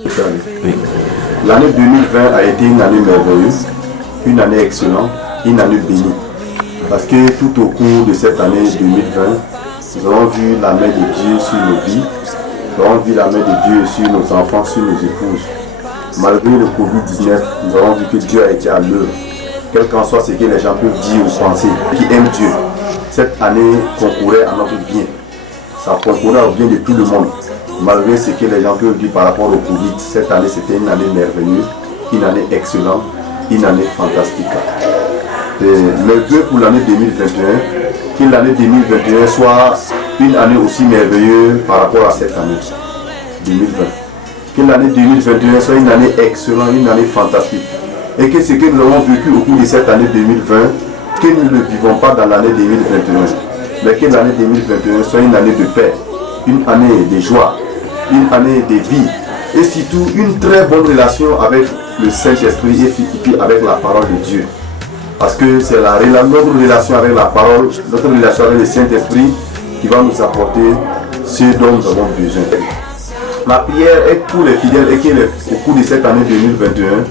Oui. L'année 2020 a été une année merveilleuse, une année excellente, une année bénie. Parce que tout au cours de cette année 2020, nous avons vu la main de Dieu sur nos vies, nous avons vu la main de Dieu sur nos enfants, sur nos épouses. Malgré le Covid-19, nous avons vu que Dieu a été à l'œuvre. Quel qu'en soit ce que les gens peuvent dire ou penser, qui aiment Dieu, cette année concourait à notre bien. Ça concourait au bien de tout le monde. Malgré ce que les gens peuvent dire par rapport au Covid, cette année c'était une année merveilleuse, une année excellente, une année fantastique. Le vœu pour l'année 2021, que l'année 2021 soit une année aussi merveilleuse par rapport à cette année 2020. Que l'année 2021 soit une année excellente, une année fantastique. Et que ce que nous avons vécu au cours de cette année 2020, que nous ne vivons pas dans l'année 2021, mais que l'année 2021 soit une année de paix, une année de joie, une année de vie, et surtout une très bonne relation avec le Saint-Esprit et puis avec la parole de Dieu. Parce que c'est notre relation avec la parole, notre relation avec le Saint-Esprit qui va nous apporter ce dont nous avons besoin. Ma prière est pour les fidèles et qu'au cours de cette année 2021,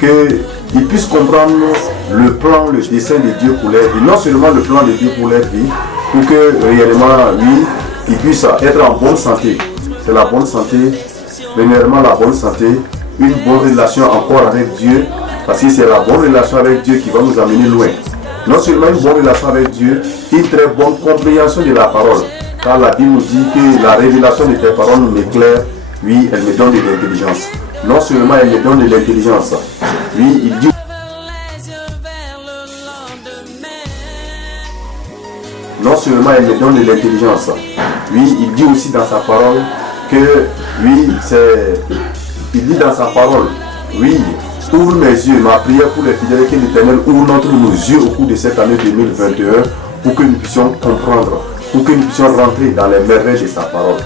qu'ils puissent comprendre le plan, le dessein de Dieu pour leur vie. Non seulement le plan de Dieu pour leur vie, pour que réellement, lui, ils puissent être en bonne santé. C'est la bonne santé, premièrement la bonne santé, une bonne relation encore avec Dieu, parce que c'est la bonne relation avec Dieu qui va nous amener loin. Non seulement une bonne relation avec Dieu, une très bonne compréhension de la parole. Car la Bible nous dit que la révélation de tes paroles m'éclaire, oui, elle me donne de l'intelligence. Non seulement elle me donne de l'intelligence, oui, il dit. Non seulement elle me donne de l'intelligence, oui, il dit aussi dans sa parole que, oui, il dit dans sa parole, oui, ouvre mes yeux, ma prière pour les fidèles, que l'Éternel ouvre nos yeux au cours de cette année 2021 pour que nous puissions comprendre, pour que nous puissions rentrer dans les merveilles de sa parole.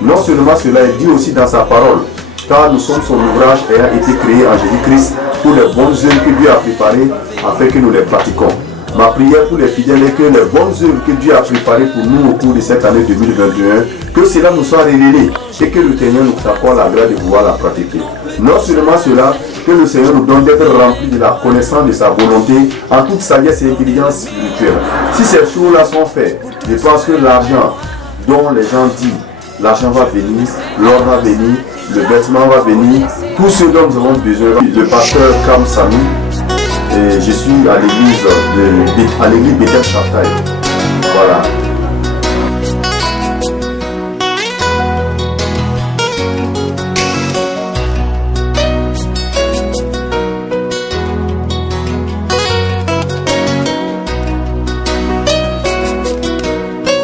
Non seulement cela, il dit aussi dans sa parole, car nous sommes son ouvrage ayant été créé en Jésus-Christ pour les bonnes œuvres que Dieu a préparées afin que nous les pratiquions. Ma prière pour les fidèles est que les bonnes œuvres que Dieu a préparées pour nous au cours de cette année 2021, que cela nous soit révélé et que le Seigneur nous accorde la grâce de pouvoir la pratiquer. Non seulement cela, que le Seigneur nous donne d'être remplis de la connaissance de sa volonté en toute sagesse et intelligence spirituelle. Si ces choses-là sont faites, je pense que l'argent dont les gens disent, l'argent va venir, l'or va venir, le vêtement va venir, tout ce dont nous avons besoin. Le pasteur Kam Sami, et je suis à l'église Bethel Chaptaï. Voilà.